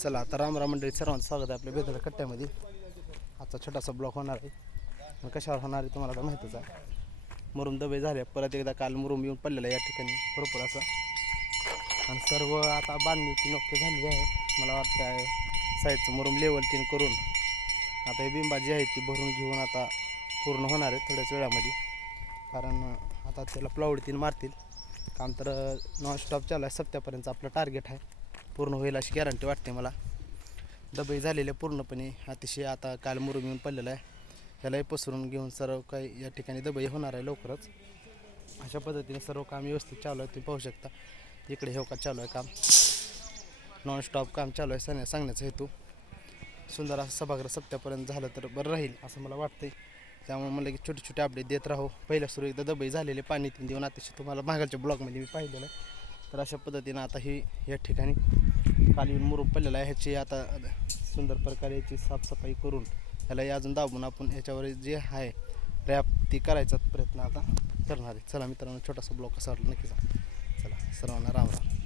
चला आता रामराम मंडळी सर्वांचं स्वागत आहे आपल्या बेदला कट्ट्यामध्ये. आजचा छोटासा ब्लॉक होणार आहे. मग कशावर होणार आहे तुम्हाला तर माहीतच आहे. मुरुम दबे झाले परत एकदा, काल मुरुम येऊन पडलेला आहे या ठिकाणी भरपूर असा. आणि सर्व आता बांधणीची नोके झालेली आहे. मला वाटतं आहे साईडचं मुरुम लेवल तीन करून आता ही बिंबा जी आहे ती भरून घेऊन आता पूर्ण होणार आहे थोड्याच वेळामध्ये. कारण आता त्याला प्लाऊड तीन मारतील. काम तर नॉनस्टॉप चालू आहे. सप्त्यापर्यंत आपलं टार्गेट आहे, पूर्ण होईल अशी गॅरंटी वाटते मला. दबई झालेले पूर्णपणे अतिशय. आता काल मुरुम येऊन पडलेला आहे, ह्यालाही पसरून घेऊन सर्व काही या ठिकाणी दबई होणार आहे लवकरच. अशा पद्धतीने सर्व काम व्यवस्थित चालू आहे, तुम्ही पाहू शकता. इकडे हे का चालू आहे काम, नॉनस्टॉप काम चालू आहे. सांगण्याचा हेतू सुंदर असं सभागृह सप्त्यापर्यंत झालं तर बरं राहील असं मला वाटतंय. त्यामुळे मला की छोटे छोटे अपडेट देत राहू. पहिल्या सुरू एकदा दबई झालेले पाणी तीन देऊन अतिशय तुम्हाला मागालच्या ब्लॉगमध्ये मी पाहिलेलं आहे. तर अशा पद्धतीनं आता ही या ठिकाणी काल येऊन मुरुम पडलेला आहे. ह्याची आता सुंदर प्रकारे याची साफसफाई करून ह्यालाही अजून दाबून आपण ह्याच्यावर जे आहे रॅप ती करायचा प्रयत्न आता करणार आहे. चला मित्रांनो, छोटासा ब्लॉग कसा वाटला नक्की सांगा. चला सर्वांना राम राम.